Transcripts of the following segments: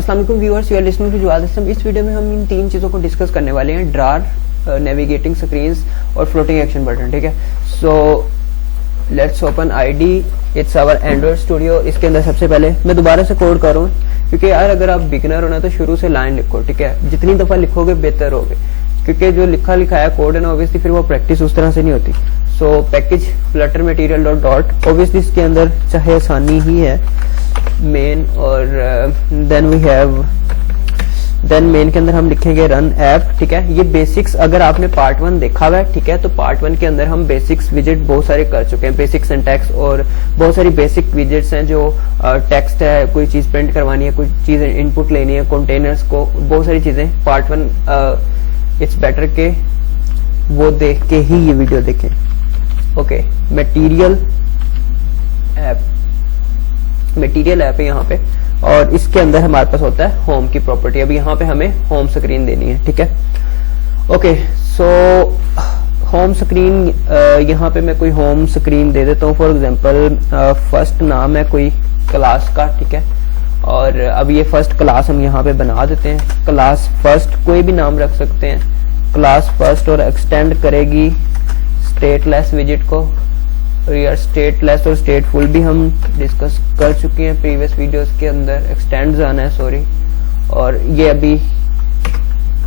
अस्सलाम वालेकुम viewers, you are listening to Jawad Hasan. इस वीडियो में हम इन तीन चीज़ों को डिस्कस करने वाले हैं, ड्रार, नेविगेटिंग स्क्रीन्स और फ्लोटिंग एक्शन बटन। ठीक है, so let's open IDE, it's our Android Studio. इसके अंदर सबसे पहले मैं दोबारा से कोड कर रहा हूँ क्योंकि यार अगर आप बिगनर होना तो शुरू से लाइन लिखो। ठीक है, जितनी दफ़ा लिखोगे बेहतर होगे क्योंकि जो लिखा लिखाया कोड है ना ऑब्वियसली फिर वो प्रैक्टिस उस तरह से नहीं होती। So package flutter material dot obviously इसके अंदर चाहे आसानी ही है मेन, और देन मेन के अंदर हम लिखेंगे रन ऐप। ठीक है, ये बेसिक्स अगर आपने पार्ट 1 देखा हुआ है, ठीक है, तो पार्ट 1 के अंदर हम बेसिक्स विजेट बहुत सारे कर चुके हैं, बेसिक सिंटैक्स और बहुत सारी बेसिक विजेट्स हैं जो टेक्स्ट है, कोई चीज प्रिंट करवानी है, कोई चीज इनपुट लेनी है, कंटेनर्स को, बहुत सारी चीजें पार्ट 1। इट्स बेटर के वो देख के ही ये वीडियो देखें। ओके, मटेरियल ऐप है यहाँ पे, और इसके अंदर हमारे पास होता है होम की प्रॉपर्टी। अभी यहाँ पे हमें होम स्क्रीन देनी है। ठीक है, ओके, सो होम स्क्रीन, यहाँ पे मैं कोई होम स्क्रीन दे देता हूँ। फॉर एग्जांपल फर्स्ट नाम है कोई क्लास का। ठीक है, और अब ये फर्स्ट क्लास हम यहाँ पे बना देते हैं, क्लास फर्स्ट, कोई भी नाम रख सकते हैं, क्लास फर्स्ट, और एक्सटेंड करेगी स्टेटलेस विजिट को। और यार स्टेटलेस और स्टेटफुल भी हम डिस्कस कर चुके हैं प्रीवियस वीडियोस के अंदर, एक्सटेंड जाना है सॉरी। और ये अभी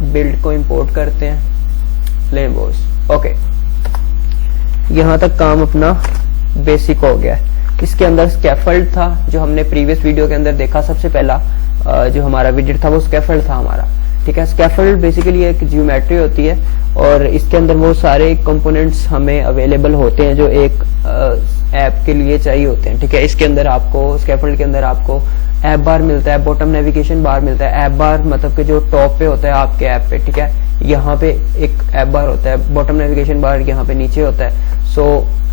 बिल्ड को इंपोर्ट करते हैं प्लेन वॉइस। ओके, यहाँ तक काम अपना बेसिक हो गया है। इसके अंदर स्कैफोल्ड था जो हमने प्रीवियस वीडियो के अंदर देखा, सबसे पहला जो हमारा विजिट था वो स्कैफोल्ड था हमारा। ठीक है, स्कैफोल्ड बेसिकली एक ज्योमेट्री होती है और इसके अंदर वो सारे कंपोनेंट्स हमें अवेलेबल होते हैं जो एक ऐप के लिए चाहिए होते हैं। ठीक है, इसके अंदर आपको स्कैफोल्ड के अंदर आपको ऐप बार मिलता है, बॉटम नेविगेशन बार मिलता है। ऐप बार मतलब कि जो टॉप पे होता है आपके ऐप पे, ठीक है, यहाँ पे एक ऐप बार होता है, बॉटम नेविगेशन बार यहाँ पे नीचे होता है। सो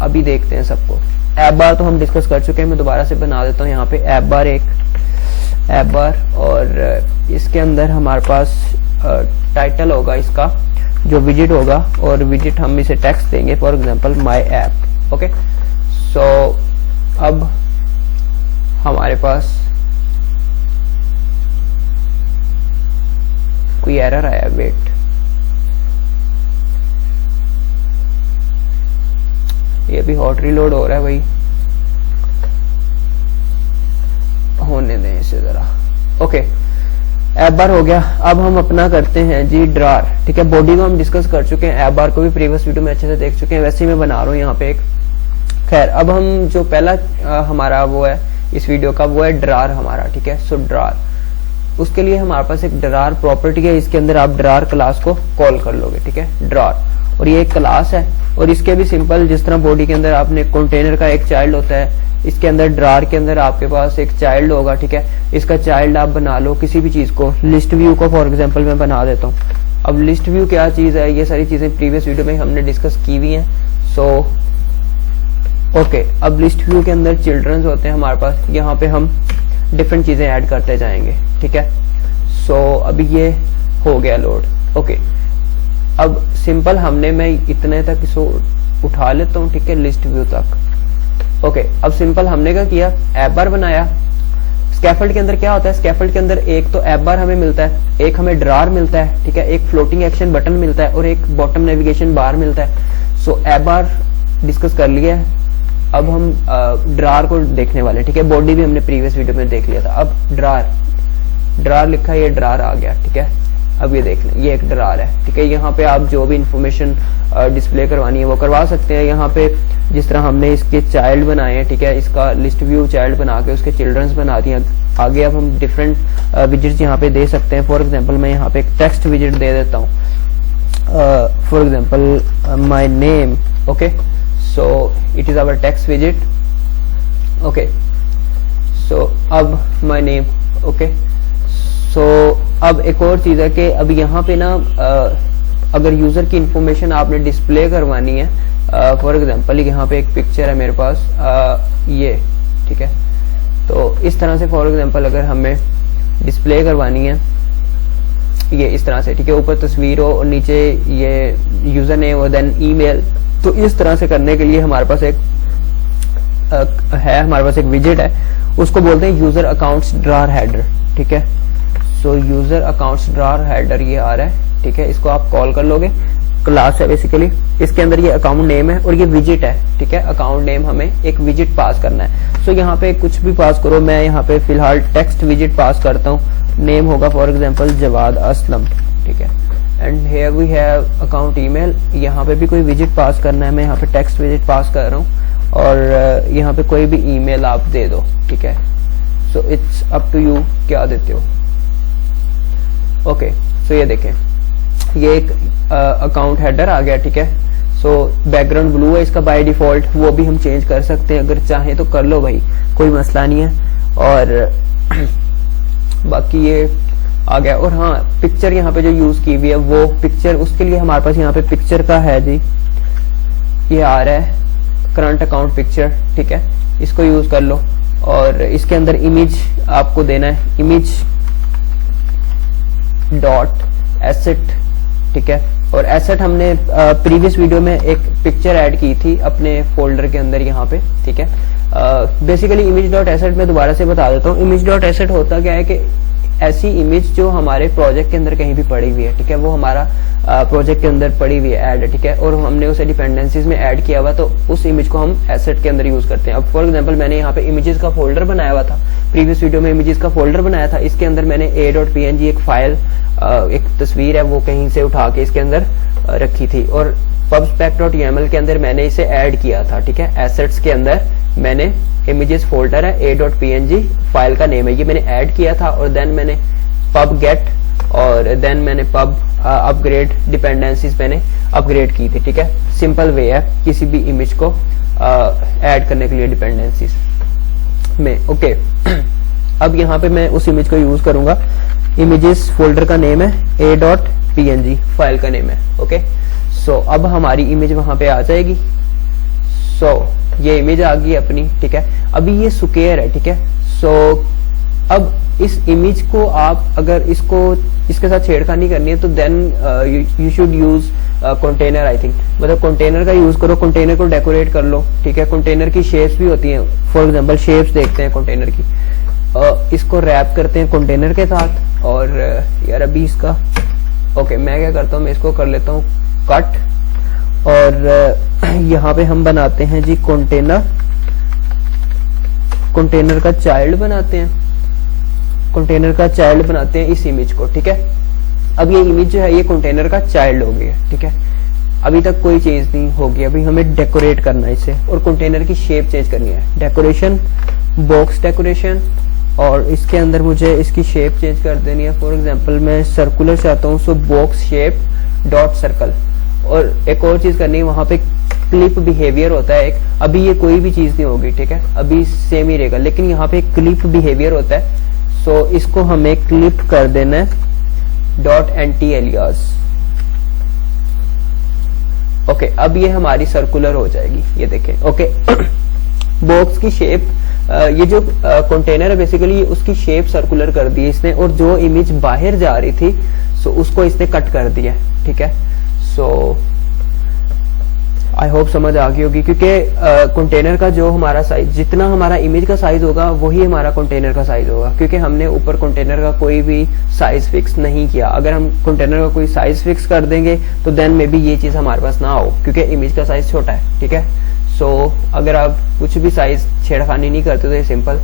अभी देखते हैं सबको। ऐप बार तो हम डिस्कस कर चुके हैं, मैं दोबारा से बना देता हूँ। यहाँ पे ऐप बार, एक ऐप बार, और इसके अंदर हमारे पास टाइटल होगा इसका जो विजिट होगा, और विजिट हम इसे टेक्स्ट देंगे, for example my app. Okay, so अब हमारे पास कोई एरर आया, वेट, ये भी हॉट रीलोड हो रहा है भाई, होने दें इसे जरा। ओके, ऐप बार हो गया। अब हम अपना करते हैं जी ड्रार। ठीक है, बॉडी को हम डिस्कस कर चुके हैं, ऐप बार को भी प्रीवियस वीडियो में अच्छे से देख चुके हैं, वैसे ही मैं बना रहा हूँ यहाँ पे एक। खैर, अब हम जो पहला हमारा वो है इस वीडियो का, वो है ड्रार हमारा। ठीक है, सो ड्रार, उसके लिए हमारे पास एक ड्रार प्रॉपर्टी है, इसके अंदर आप ड्रार क्लास को कॉल कर लोगे। ठीक है, ड्रार, और ये एक क्लास है, और इसके भी सिंपल जिस तरह बॉडी के अंदर आपने कंटेनर का एक चाइल्ड होता है, इसके अंदर ड्रार के अंदर आपके पास एक चाइल्ड होगा। ठीक है, इसका चाइल्ड आप बना लो किसी भी चीज को, लिस्ट व्यू को फॉर एग्जांपल मैं बना देता हूँ। अब लिस्ट व्यू क्या चीज है, ये सारी चीजें प्रीवियस वीडियो में हमने डिस्कस की हुई हैं। सो ओके, अब लिस्ट व्यू के अंदर चिल्ड्रंस होते हैं हमारे पास, यहाँ पे हम डिफरेंट चीजें ऐड करते जाएंगे। ठीक है, सो अभी ये हो गया लोड। ओके, अब सिंपल हमने, मैं इतने तक इसको उठा लेता हूँ, ठीक है, लिस्ट व्यू तक। ओके, अब सिंपल हमने क्या किया, ऐप बार बनाया। स्कैफोल्ड के अंदर क्या होता है, स्कैफोल्ड के अंदर एक तो ऐप बार हमें मिलता है, एक हमें ड्रार मिलता है, ठीक है, एक फ्लोटिंग एक्शन बटन मिलता है, और एक बॉटम नेविगेशन बार मिलता है। सो ऐप बार डिस्कस कर लिया है, अब हम ड्रार को देखने वाले। ठीक है, बॉडी भी हमने प्रीवियस वीडियो में देख लिया था। अब ड्रार लिखा है, ये ड्रार आ गया। ठीक है, अब ये देख लें, ये एक ड्रार है। ठीक है, यहाँ पे आप जो भी इंफॉर्मेशन डिस्प्ले करवानी है वो करवा सकते हैं। यहाँ पे जिस तरह हमने इसके चाइल्ड बनाए हैं, ठीक है, इसका लिस्ट व्यू चाइल्ड बना के उसके चिल्ड्रंस बना दिए। आगे अब हम डिफरेंट विजिट्स यहाँ पे दे सकते हैं। फॉर एग्जांपल मैं यहाँ पे एक टेक्स्ट विजिट दे देता हूँ, for example my name. Okay, so it is our text विजिट। ओके, सो अब माय नेम। ओके, सो अब एक और चीज है कि अब यहाँ पे ना अगर यूजर की इंफॉर्मेशन आपने डिस्प्ले करवानी है, फॉर एग्जांपल यहाँ पे एक पिक्चर है मेरे पास, ये, ठीक है, तो इस तरह से फॉर एग्जांपल अगर हमें डिस्प्ले करवानी है ये इस तरह से, ठीक है, ऊपर तस्वीर हो और नीचे ये यूजर नेम और देन ईमेल, तो इस तरह से करने के लिए हमारे पास एक हमारे पास एक विजेट है, उसको बोलते हैं यूजर अकाउंट्स ड्रार हेडर। ठीक है, सो यूजर अकाउंट्स ड्रॉर हेडर ये आ रहा है, ठीक है। इसको आप कॉल कर लोगे, क्लास है बेसिकली, इसके अंदर ये अकाउंट नेम है और ये विजिट है, ठीक है। अकाउंट नेम हमें एक विजिट पास करना है। सो यहाँ पे कुछ भी पास करो, मैं यहाँ पे फिलहाल टेक्स्ट विजिट पास करता हूँ। नेम होगा फॉर एग्जांपल जवाद असलम, ठीक है। And here we have account email, यहाँ पे भी कोई विजिट पास करना है, मैं यहाँ पे टेक्स्ट विजिट पास कर रहा हूँ और यहाँ पे कोई भी ईमेल आप दे दो, ठीक है। So it's up to you क्या देते हो। ओके, सो ये देखें, ये एक अकाउंट हेडर आ गया, ठीक है। सो बैकग्राउंड ब्लू है इसका बाय डिफॉल्ट, वो भी हम चेंज कर सकते हैं, अगर चाहें तो कर लो भाई, कोई मसला नहीं है। और बाकी ये आ गया। और हाँ, पिक्चर यहाँ पे जो यूज की हुई है वो पिक्चर, उसके लिए हमारे पास यहाँ पे पिक्चर का है जी, ये आ रहा है करंट अकाउंट पिक्चर, ठीक है। इसको यूज कर लो। और इसके अंदर इमेज आपको देना है, इमेज डॉट एसेट, ठीक है। और एसेट हमने प्रीवियस वीडियो में एक पिक्चर ऐड की थी अपने फोल्डर के अंदर यहाँ पे, ठीक है। बेसिकली इमेज डॉट एसेट में दोबारा से बता देता हूँ। इमेज डॉट एसेट होता क्या है कि ऐसी इमेज जो हमारे प्रोजेक्ट के अंदर कहीं भी पड़ी हुई है, ठीक है, वो हमारा प्रोजेक्ट के अंदर पड़ी हुई है ऐड, ठीक है, और हमने उसे डिपेंडेंसीज में ऐड किया हुआ, तो उस इमेज को हम एसेट के अंदर यूज करते हैं। अब फॉर एग्जांपल मैंने यहाँ पे इमेजेस का फोल्डर बनाया हुआ था, प्रीवियस वीडियो में इमेजेस का फोल्डर बनाया था, इसके अंदर मैंने a.png एक फाइल, एक तस्वीर है वो कहीं से उठा के इसके अंदर रखी थी, और pubspec.yaml के अंदर मैंने इसे ऐड किया था, ठीक है। एसेट्स के अंदर मैंने इमेजेस फोल्डर है, a.png फाइल का नेम है, ये मैंने ऐड किया था। और देन मैंने pub get और देन मैंने pub अपग्रेड डिपेंडेंसीज मैंने अपग्रेड की थी, ठीक है। सिंपल वे है किसी भी इमेज को ऐड करने के लिए डिपेंडेंसीज में। ओके, अब यहाँ पे मैं उस इमेज को यूज करूंगा। इमेजेस फोल्डर का नेम है a.png फाइल का नेम है, ओके। सो अब हमारी इमेज वहां पे आ जाएगी। सो ये इमेज आ गई अपनी, ठीक है। अभी ये स्क्वायर है, ठीक है। सो अब इस इमेज को आप अगर इसके साथ छेड़खानी करनी है तो then you should use container, I think, मतलब कंटेनर का यूज करो, कंटेनर को डेकोरेट कर लो, ठीक है। कंटेनर की शेप्स भी होती हैं, फॉर एग्जांपल शेप्स देखते हैं कंटेनर की, इसको रैप करते हैं कंटेनर के साथ। और यार अभी इसका ओके, मैं क्या करता हूँ, मैं इसको कर लेता हूँ कट, और यहाँ पे हम बनाते हैं जी कंटेनर, कंटेनर का चाइल्ड बनाते हैं, कंटेनर का चाइल्ड बनाते हैं इस इमेज को, ठीक है। अब ये इमेज जो है ये कंटेनर का चाइल्ड हो गया, ठीक है। अभी तक कोई चीज नहीं होगी, अभी हमें डेकोरेट करना है इसे, और कंटेनर की शेप चेंज करनी है, डेकोरेशन, बॉक्स डेकोरेशन, और इसके अंदर मुझे इसकी शेप चेंज कर देनी है। फॉर एग्जांपल मैं सर्कुलर चाहता हूँ, सो बॉक्स शेप डॉट सर्कल। और एक और चीज करनी है, वहां पे क्लिप बिहेवियर होता है एक, अभी ये कोई भी चीज नहीं होगी, ठीक है, अभी सेम ही रहेगा, लेकिन यहाँ पे क्लिप बिहेवियर होता है। सो इसको हमें क्लिप कर देना है डॉट एंटी एलियास। ओके, अब ये हमारी सर्कुलर हो जाएगी, ये देखें, ओके। बॉक्स की शेप, ये जो कंटेनर है बेसिकली उसकी शेप सर्कुलर कर दी है इसने, और जो इमेज बाहर जा रही थी सो उसको इसने कट कर दिया, ठीक है। सो आई होप समझ आ गई होगी, क्योंकि कंटेनर का जो हमारा साइज, जितना हमारा इमेज का साइज होगा वही हमारा कंटेनर का साइज होगा, क्योंकि हमने ऊपर कंटेनर का कोई भी साइज फिक्स नहीं किया। अगर हम कंटेनर का कोई साइज फिक्स कर देंगे तो देन मे बी ये चीज हमारे पास ना हो, क्योंकि इमेज का साइज छोटा है, ठीक है। सो अगर आप कुछ भी साइज छेड़खानी नहीं करते तो ये सिंपल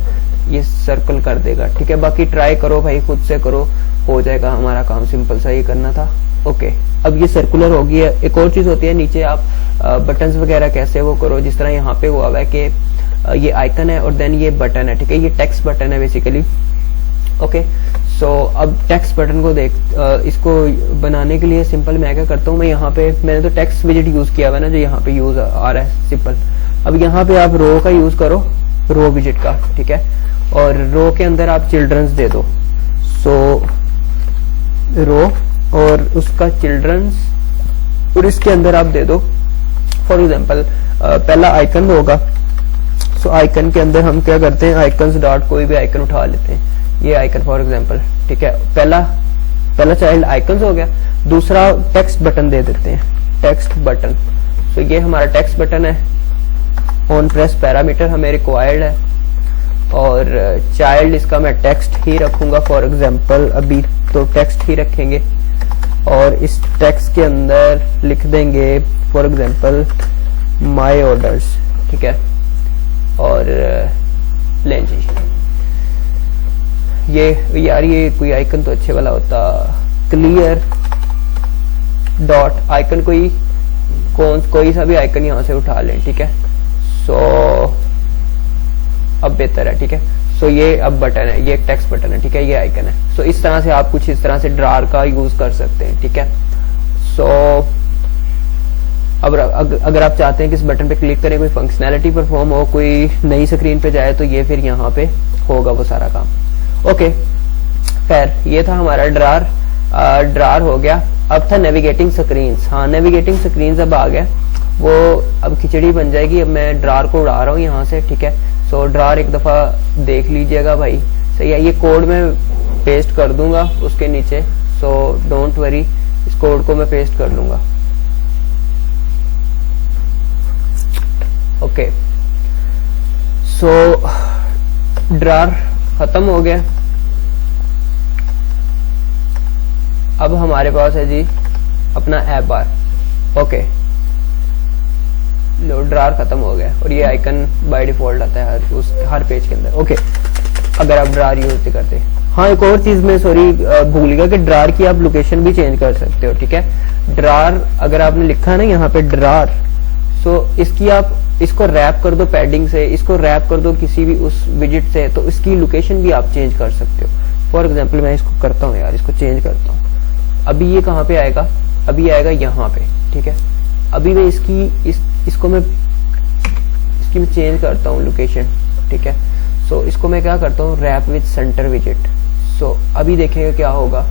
ये सर्कल कर देगा, ठीक है। बाकी ट्राई करो भाई, खुद से करो, हो जाएगा हमारा काम, सिंपल सा ही करना था। ओके, अब ये सर्कुलर हो गई है। एक और चीज होती है, नीचे आप बटन्स वगैरह कैसे वो करो, जिस तरह यहाँ पे हुआ है कि ये आइकन है और देन ये बटन है, ठीक है, ये टेक्स्ट बटन है बेसिकली। ओके, सो अब टेक्स्ट बटन को इसको बनाने के लिए सिंपल मैं क्या करता हूँ, मैं यहाँ पे मैंने तो टेक्स्ट विजिट यूज किया हुआ है ना, जो यहाँ पे यूज आ रहा है सिंपल। अब यहाँ पे आप रो का यूज करो, रो विजिट का, ठीक है, और रो के अंदर आप चिल्ड्रंस दे दो। सो रो और उसका चिल्ड्रंस, और इसके अंदर आप दे दो फॉर एग्जांपल पहला आइकन होगा। सो आइकन के अंदर हम क्या करते हैं, आइकन्स डॉट कोई भी आइकन उठा लेते हैं, ये आइकन फॉर एग्जांपल, ठीक है। पहला चाइल्ड आइकन्स हो गया, दूसरा टेक्स्ट बटन दे देते हैं, टेक्स्ट बटन। सो ये हमारा टेक्स्ट बटन है, ऑन प्रेस पैरामीटर हमें रिक्वायर्ड है, और चाइल्ड इसका मैं टेक्स्ट ही रखूंगा फॉर एग्जांपल, अभी तो टेक्स्ट ही रखेंगे और इस टेक्स्ट के अंदर लिख देंगे फॉर एग्जांपल माय ऑर्डर्स, ठीक है। और लें जी, ये यार ये कोई आइकन तो अच्छे वाला होता, क्लियर डॉट आइकन, कोई सा भी आइकन यहां से उठा लें, ठीक है। सो अब बेहतर है, ठीक है। सो ये अब बटन है, ये एक टेक्स्ट बटन है, ठीक है, ये आइकन है। सो इस तरह से आप कुछ इस तरह से ड्रार का यूज कर सकते हैं, ठीक है। सो अब अगर आप चाहते हैं कि इस बटन पे क्लिक करें, कोई फंक्शनैलिटी परफॉर्म हो, कोई नई स्क्रीन पे जाए, तो ये फिर यहाँ पे होगा वो सारा काम। ओके, खैर ये था हमारा ड्रार हो गया। अब था नेविगेटिंग स्क्रीन्स। हाँ, नेविगेटिंग स्क्रीन्स अब आ गया, वो अब खिचड़ी बन जाएगी। अब मैं ड्रार को उड़ा रहा हूँ यहाँ से, ठीक है। सो ड्रार एक दफा देख लीजिएगा भाई, सही है। ये कोड में पेस्ट कर दूंगा उसके नीचे, सो डोंट वरी, इस कोड को मैं पेस्ट कर लूंगा। ओके, सो ड्रार खत्म हो गया। अब हमारे पास है जी अपना ऐप बार। ओके, लो ड्रार खत्म हो गया और ये आइकन बाय डिफॉल्ट आता है हर पेज के अंदर। ओके, अगर आप ड्रार यूज करते। हाँ, एक और चीज में सॉरी भूल गया कि ड्रार की आप लोकेशन भी चेंज कर सकते हो, ठीक है। ड्रार अगर आपने लिखा है ना यहाँ पे ड्रार, सो इसकी आप इसको रैप कर दो पैडिंग से, इसको रैप कर दो किसी भी उस विजिट से, तो इसकी लोकेशन भी आप चेंज कर सकते हो। फॉर एग्जाम्पल मैं इसको करता हूँ यार, इसको चेंज करता हूँ। अभी ये कहाँ पे आएगा, अभी आएगा यहाँ पे, ठीक है। अभी मैं इसको मैं चेंज करता हूँ लोकेशन, ठीक है। सो इसको मैं क्या करता हूँ, रैप विद सेंटर विजिट। सो अभी देखेंगे क्या होगा।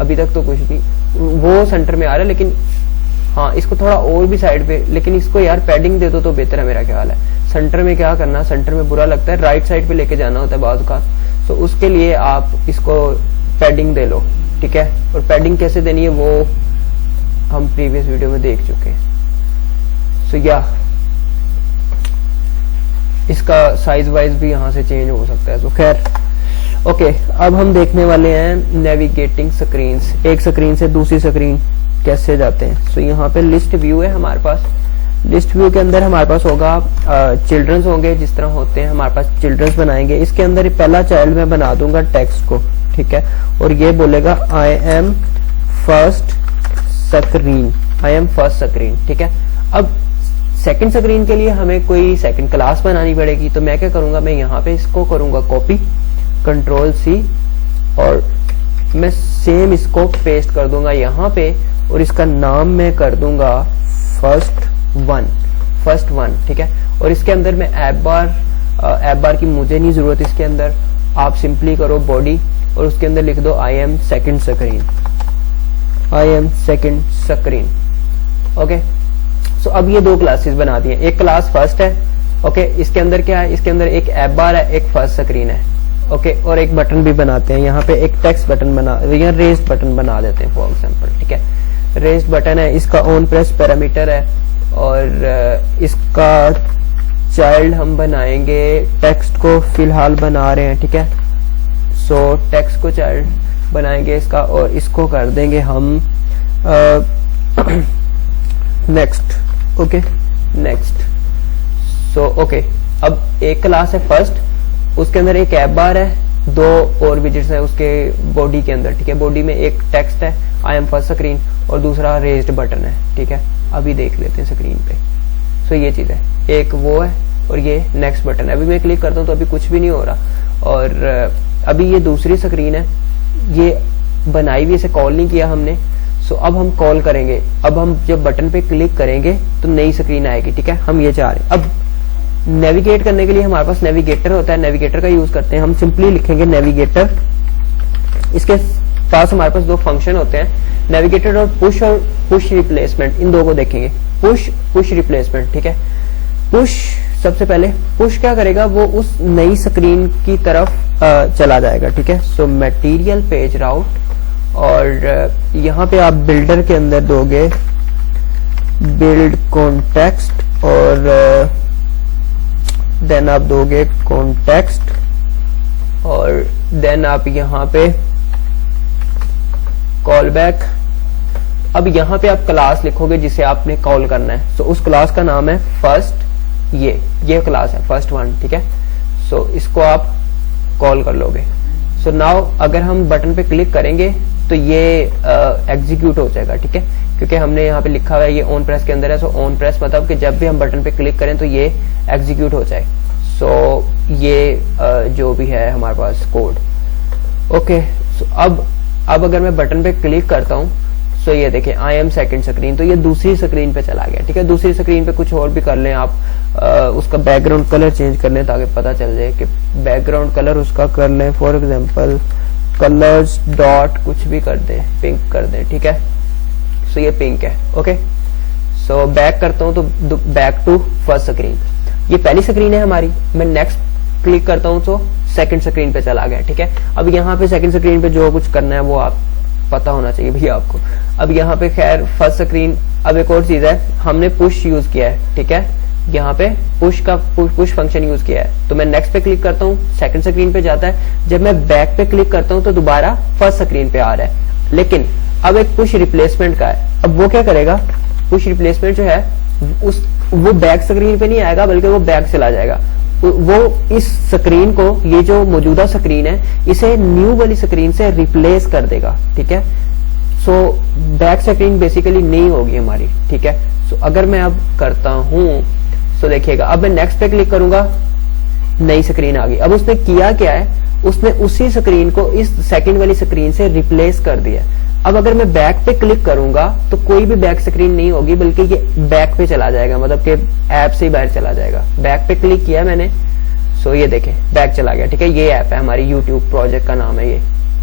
अभी तक तो कुछ भी वो सेंटर में आ रहा है, लेकिन हाँ इसको थोड़ा और भी साइड पे, लेकिन इसको यार पैडिंग दे दो तो बेहतर है मेरा ख्याल है। सेंटर में क्या करना, सेंटर में बुरा लगता है, राइट साइड पे लेके जाना होता है बाजू का। तो उसके लिए आप इसको पैडिंग दे लो, ठीक है। और पैडिंग कैसे देनी है वो हम प्रीवियस वीडियो में देख चुके हैं। सो या इसका साइज वाइज भी यहाँ से चेंज हो सकता है। तो खैर ओके, अब हम देखने वाले हैं नेविगेटिंग स्क्रीन्स, एक स्क्रीन से दूसरी स्क्रीन कैसे जाते हैं। सो यहाँ पे लिस्ट व्यू है हमारे पास। लिस्ट व्यू के अंदर हमारे पास होगा चिल्ड्रंस होंगे, जिस तरह होते हैं हमारे पास चिल्ड्रंस बनाएंगे। इसके अंदर पहला चाइल्ड मैं बना दूंगा टेक्स्ट को, ठीक है। और ये बोलेगा I am first screen, I M first screen, ठीक है। अब सेकंड स्क्रीन के लिए हमें कोई सेकंड क्लास बनानी पड़ेगी। तो मैं क्या करूंगा, मैं यहाँ पे इसको करूंगा कॉपी, कंट्रोल सी, और मैं सेम इसको पेस्ट कर दूंगा यहाँ पे, और इसका नाम मैं कर दूंगा फर्स्ट वन, ठीक है। और इसके अंदर मैं ऐप बार की मुझे नहीं जरूरत इसके अंदर। आप सिंपली करो बॉडी और उसके अंदर लिख दो I am second screen, I am second screen. Okay, so अब ये दो क्लासेस बना दिए। एक क्लास फर्स्ट है, ओके। इसके अंदर क्या है, इसके अंदर एक ऐप बार है, एक फर्स्ट स्क्रीन है, ओके। और एक बटन भी बनाते हैं यहाँ पे, एक टेक्स्ट बटन या रेस्ड बटन बना देते हैं फॉर एग्जांपल, ठीक है। रेस्ड बटन है, इसका ऑन प्रेस पैरामीटर है, और इसका चाइल्ड हम बनाएंगे, टेक्स्ट को फिलहाल बना रहे हैं, ठीक है। सो टेक्स्ट को चाइल्ड बनाएंगे इसका, और इसको कर देंगे हम next, okay, next. So okay, अब एक क्लास है फर्स्ट, उसके अंदर एक ऐप बार है, दो और विजिट्स है उसके बॉडी के अंदर, ठीक है। बॉडी में एक टेक्स्ट है आई एम फर्स्ट स्क्रीन, और दूसरा रेज्ड बटन है, ठीक है। अभी देख लेते हैं स्क्रीन पे। सो ये चीज है, एक वो है और ये नेक्स्ट बटन है। अभी मैं क्लिक करता हूँ तो अभी कुछ भी नहीं हो रहा। और अभी ये दूसरी स्क्रीन है, ये बनाई हुई, इसे कॉल नहीं किया हमने। सो अब हम कॉल करेंगे। अब हम जब बटन पे क्लिक करेंगे तो नई स्क्रीन आएगी, ठीक है। हम ये चाह रहे हैं। अब नेविगेट करने के लिए हमारे पास नेविगेटर होता है, नेविगेटर का यूज करते हैं। हम सिंपली लिखेंगे नेविगेटर। इसके पास हमारे पास दो फंक्शन होते हैं, नेविगेटर और पुश रिप्लेसमेंट। इन दो को देखेंगे, पुश रिप्लेसमेंट, ठीक है। पुश, सबसे पहले पुश क्या करेगा, वो उस नई स्क्रीन की तरफ चला जाएगा, ठीक है। सो मटेरियल पेज राउट, और यहाँ पे आप बिल्डर के अंदर दोगे बिल्ड कॉन्टेक्स्ट और देन आप दोगे कॉन्टेक्स्ट और देन आप यहाँ पे कॉल बैक। अब यहाँ पे आप क्लास लिखोगे जिसे आपने कॉल करना है। सो उस क्लास का नाम है फर्स्ट, ये क्लास है फर्स्ट वन, ठीक है। सो इसको आप कॉल कर लोगे। सो नाउ अगर हम बटन पे क्लिक करेंगे तो ये एग्जीक्यूट हो जाएगा, ठीक है, क्योंकि हमने यहाँ पे लिखा हुआ है ये ऑन प्रेस के अंदर है। सो ऑन प्रेस मतलब कि जब भी हम बटन पे क्लिक करें तो ये एग्जीक्यूट हो जाए। सो ये जो भी है हमारे पास कोड, ओके। सो अब अगर मैं बटन पे क्लिक करता हूँ, सो ये देखिए आई एम सेकंड स्क्रीन, तो ये दूसरी स्क्रीन पे चला गया, ठीक है। दूसरी स्क्रीन पे कुछ और भी कर लें आप, उसका बैकग्राउंड कलर चेंज कर लें ताकि पता चल जाए कि बैकग्राउंड कलर उसका कर लें। फॉर एग्जांपल कलर्स डॉट कुछ भी कर दें, पिंक कर दें, ठीक है। सो ये पिंक है, ओके। सो बैक करता हूँ तो बैक टू फर्स्ट स्क्रीन, ये पहली स्क्रीन है हमारी। मैं नेक्स्ट क्लिक करता हूँ तो सेकंड स्क्रीन पे चला गया, ठीक है। अब यहाँ पे सेकंड स्क्रीन पे जो कुछ करना है वो आप पता होना चाहिए भैया आपको। अब यहाँ पे खैर फर्स्ट स्क्रीन, अब एक और चीज है, हमने पुश यूज किया है, ठीक है। यहाँ पे पुश फंक्शन यूज किया है। तो मैं नेक्स्ट पे क्लिक करता हूँ, सेकंड स्क्रीन पे जाता है। जब मैं बैक पे क्लिक करता हूँ तो दोबारा फर्स्ट स्क्रीन पे आ रहा है। लेकिन अब एक पुश रिप्लेसमेंट का है। अब वो क्या करेगा, पुश रिप्लेसमेंट जो है वो बैक स्क्रीन पे नहीं आएगा बल्कि वो बैक चला जाएगा। वो इस स्क्रीन को, ये जो मौजूदा स्क्रीन है, इसे न्यू वाली स्क्रीन से रिप्लेस कर देगा, ठीक है। सो बैक स्क्रीन बेसिकली नहीं होगी हमारी, ठीक है। सो अगर मैं अब करता हूं, सो देखिएगा अब मैं नेक्स्ट पे क्लिक करूंगा, नई स्क्रीन आ गई। अब उसने किया क्या है, उसने उसी स्क्रीन को इस सेकंड वाली स्क्रीन से रिप्लेस कर दिया। अब अगर मैं बैक पे क्लिक करूंगा तो कोई भी बैक स्क्रीन नहीं होगी बल्कि ये बैक पे चला जाएगा, मतलब कि ऐप से ही बाहर चला जाएगा। बैक पे क्लिक किया मैंने, सो ये देखें बैक चला गया, ठीक है। ये ऐप है हमारी, यूट्यूब प्रोजेक्ट का नाम है ये,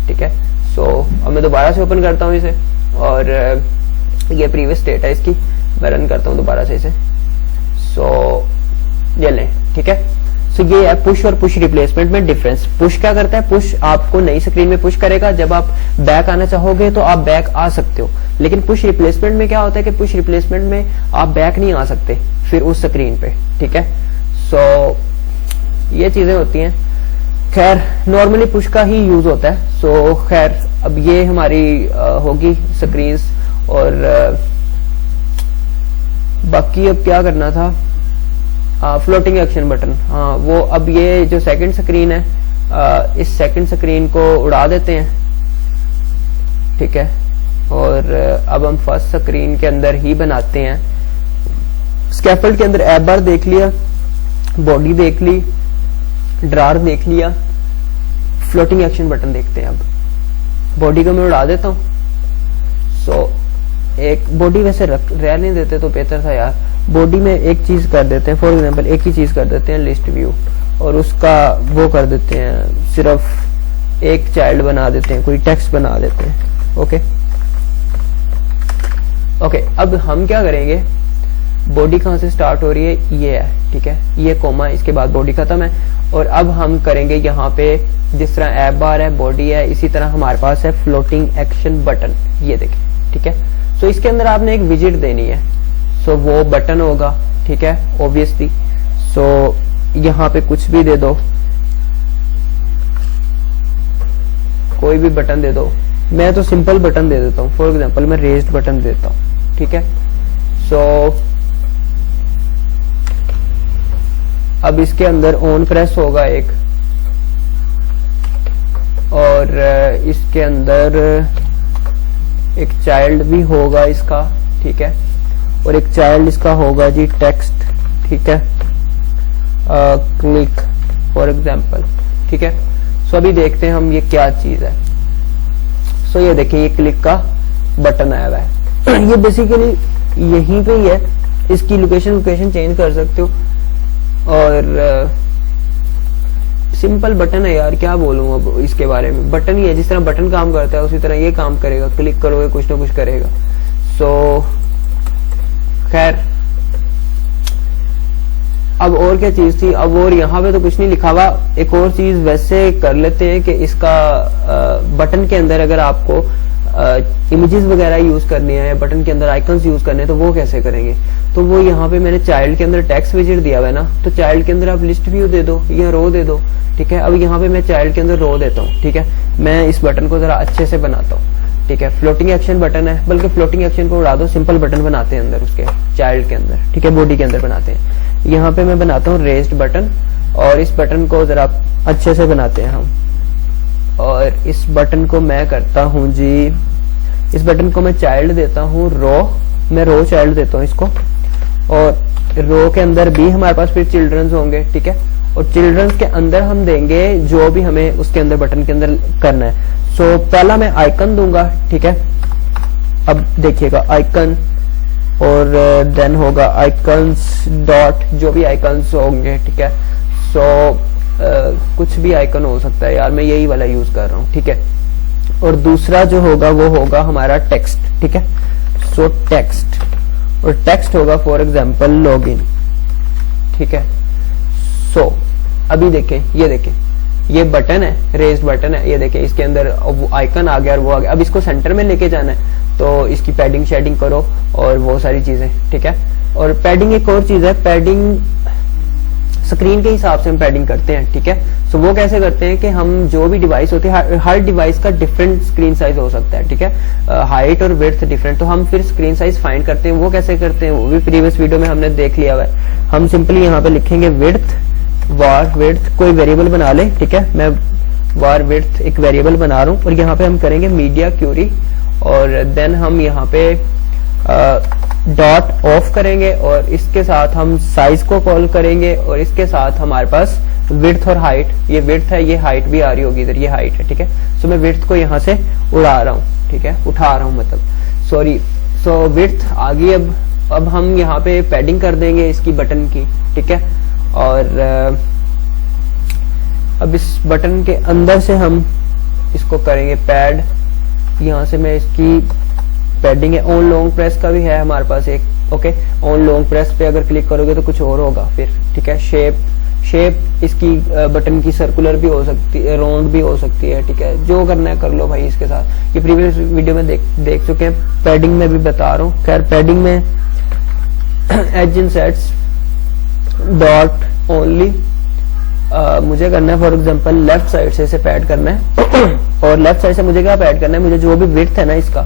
ठीक है। सो अब मैं दोबारा से ओपन करता हूँ इसे और ये प्रीवियस स्टेट है इसकी, मैं रन करता हूँ दोबारा से इसे। सो ये लें, ठीक है। सो ये है पुश और पुश रिप्लेसमेंट में डिफरेंस। पुश क्या करता है, पुश आपको नई स्क्रीन में पुश करेगा। जब आप बैक आना चाहोगे तो आप बैक आ सकते हो। लेकिन पुश रिप्लेसमेंट में क्या होता है कि पुश रिप्लेसमेंट में आप बैक नहीं आ सकते फिर उस स्क्रीन पे, ठीक है। सो ये चीजें होती हैं। खैर नॉर्मली पुश का ही यूज होता है। सो खैर अब ये हमारी होगी स्क्रीन और बाकी अब क्या करना था, फ्लोटिंग एक्शन बटन। हाँ वो अब ये जो सेकंड स्क्रीन है, इस सेकंड स्क्रीन को उड़ा देते हैं, ठीक है। और अब हम फर्स्ट स्क्रीन के अंदर ही बनाते हैं। स्कैफोल्ड के अंदर ऐप बार देख लिया, बॉडी देख ली, ड्रार देख लिया, फ्लोटिंग एक्शन बटन देखते हैं। अब बॉडी को मैं उड़ा देता हूँ। सो एक बॉडी वैसे रह नहीं देते तो बेहतर था यार। बॉडी में एक चीज कर देते हैं, फॉर एग्जांपल एक ही चीज कर देते हैं, लिस्ट व्यू, और उसका वो कर देते हैं, सिर्फ एक चाइल्ड बना देते हैं, कोई टेक्स्ट बना देते हैं, ओके। ओके अब हम क्या करेंगे, बॉडी कहाँ से स्टार्ट हो रही है, ये है, ठीक है, ये कोमा, इसके बाद बॉडी खत्म है। और अब हम करेंगे यहाँ पे जिस तरह ऐप बार है, बॉडी है, इसी तरह हमारे पास है फ्लोटिंग एक्शन बटन, ये देखें, ठीक है। सो इसके अंदर आपने एक विजिट देनी है, सो वो बटन होगा, ठीक है, ऑब्वियसली। सो यहाँ पे कुछ भी दे दो, कोई भी बटन दे दो। मैं तो सिंपल बटन दे देता हूँ, फॉर एग्जांपल मैं रेज्ड बटन देता हूँ, ठीक है। सो अब इसके अंदर ऑन प्रेस होगा एक, और इसके अंदर एक चाइल्ड भी होगा इसका, ठीक है, और एक चाइल्ड इसका होगा जी टेक्स्ट, ठीक है, क्लिक फॉर एग्जांपल, ठीक है। सो अभी देखते हैं हम ये क्या चीज है। सो ये देखिए ये क्लिक का बटन आया हुआ है। ये बेसिकली यहीं पे ही है, इसकी लोकेशन चेंज कर सकते हो, और सिंपल बटन है यार, क्या बोलूं अब इसके बारे में। बटन ही है, जिस तरह बटन काम करता है उसी तरह ये काम करेगा, क्लिक करोगे कुछ ना कुछ करेगा। सो खैर अब और क्या चीज थी, अब और यहाँ पे तो कुछ नहीं लिखा हुआ। एक और चीज वैसे कर लेते हैं कि इसका बटन के अंदर अगर आपको इमेजेस वगैरह यूज करनी है या बटन के अंदर आइकन्स यूज करने हैं, तो वो कैसे करेंगे? तो वो यहाँ पे मैंने चाइल्ड के अंदर टेक्स्ट विजेट दिया हुआ है ना, तो चाइल्ड के अंदर आप लिस्ट व्यू दे दो या रो दे दो, ठीक है। अब यहाँ पे मैं चाइल्ड के अंदर रो देता हूँ, ठीक है। मैं इस बटन को जरा अच्छे से बनाता हूँ, ठीक है। फ्लोटिंग एक्शन बटन है, बल्कि फ्लोटिंग एक्शन को उड़ा दो, सिंपल बटन बनाते हैं अंदर उसके चाइल्ड के अंदर, ठीक है, बॉडी के अंदर बनाते हैं। यहाँ पे मैं बनाता हूँ रेज्ड बटन, और इस बटन को जरा अच्छे से बनाते हैं हम। और इस बटन को मैं करता हूँ जी, इस बटन को मैं चाइल्ड देता हूँ रो, मैं रो चाइल्ड देता हूँ इसको, और रो के अंदर भी हमारे पास फिर चिल्ड्रंस होंगे, ठीक है। और चिल्ड्रंस के अंदर हम देंगे जो भी हमें उसके अंदर बटन के अंदर करना है। सो पहला मैं आइकन दूंगा, ठीक है। अब देखिएगा आइकन, और देन होगा आइकन्स डॉट, जो भी आइकन्स होंगे, ठीक है। सो कुछ भी आइकन हो सकता है यार, मैं यही वाला यूज कर रहा हूँ, ठीक है। और दूसरा जो होगा वो होगा हमारा टेक्स्ट, ठीक है। सो टेक्स्ट, और टेक्स्ट होगा फॉर एग्जांपल लॉगिन, ठीक है। सो अभी देखें, ये देखें, ये बटन है, रेज्ड बटन है, ये देखें, इसके अंदर आइकन आ गया और वो आ गया। अब इसको सेंटर में लेके जाना है, तो इसकी पैडिंग शेडिंग करो और वो सारी चीजें, ठीक है। और पैडिंग एक और चीज है, पैडिंग स्क्रीन के हिसाब से हम पैडिंग करते हैं, ठीक है। सो वो कैसे करते हैं कि हम जो भी डिवाइस होती है, हर डिवाइस का डिफरेंट स्क्रीन साइज हो सकता है, ठीक है। हाइट और विड्थ डिफरेंट, तो हम फिर स्क्रीन साइज फाइंड करते हैं। वो कैसे करते हैं वो भी प्रीवियस वीडियो में हमने देख लिया हुआ है। हम सिंपली यहाँ पे लिखेंगे विड्थ, वार विड्थ, कोई वेरिएबल बना ले, ठीक है। मैं वार विड्थ एक वेरिएबल बना रहा हूँ, और यहाँ पे हम करेंगे मीडिया क्यूरी, और देन हम यहाँ पे डॉट ऑफ करेंगे, और इसके साथ हम साइज को कॉल करेंगे, और इसके साथ हमारे पास विड्थ और हाइट, ये विड्थ है, ये हाइट भी आ रही होगी इधर, ये हाइट है, ठीक है। सो मैं विड्थ को यहाँ से उड़ा रहा हूँ, ठीक है, उठा रहा हूँ मतलब, सॉरी। सो विड्थ आ गई। अब हम यहाँ पे पैडिंग कर देंगे इसकी बटन की, ठीक है। और अब इस बटन के अंदर से हम इसको करेंगे पैड, यहाँ से मैं इसकी पैडिंग है, ऑन लॉन्ग प्रेस का भी है हमारे पास एक, ओके। ऑन लॉन्ग प्रेस पे अगर क्लिक करोगे तो कुछ और होगा फिर, ठीक है। शेप इसकी बटन की सर्कुलर भी हो सकती है, राउंड भी हो सकती है, ठीक है। जो करना है कर लो भाई इसके साथ, ये प्रीवियस वीडियो में देख चुके हैं। पैडिंग में भी बता रहा हूँ, खैर पैडिंग में edge insets dot only मुझे करना है, फॉर एग्जांपल लेफ्ट साइड से इसे पैड करना है। और लेफ्ट साइड से मुझे क्या पैड करना है, मुझे जो भी विड्थ है ना इसका,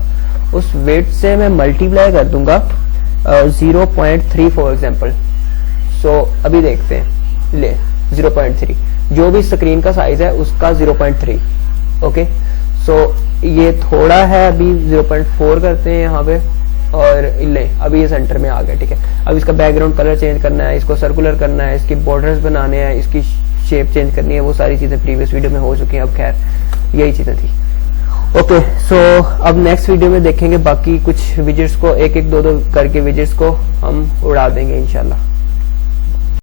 उस विड्थ से मैं मल्टीप्लाई कर दूंगा 0.3 फॉर एग्जांपल। सो अभी देखते हैं, ले 0.3, जो भी स्क्रीन का साइज है उसका 0.3, ओके। सो ये थोड़ा है, अभी 0.4 करते हैं यहाँ पे, और ले अभी ये सेंटर में आ गया, ठीक है। अब इसका बैकग्राउंड कलर चेंज करना है, इसको सर्कुलर करना है, इसकी बॉर्डर्स बनाने हैं, इसकी शेप चेंज करनी है, वो सारी चीजें प्रीवियस वीडियो में हो चुकी हैं। अब खैर यही चीजें थी, ओके। सो अब नेक्स्ट वीडियो में देखेंगे बाकी कुछ विजेट्स को, एक एक दो दो करके विजेट्स को हम उड़ा देंगे इंशाल्लाह।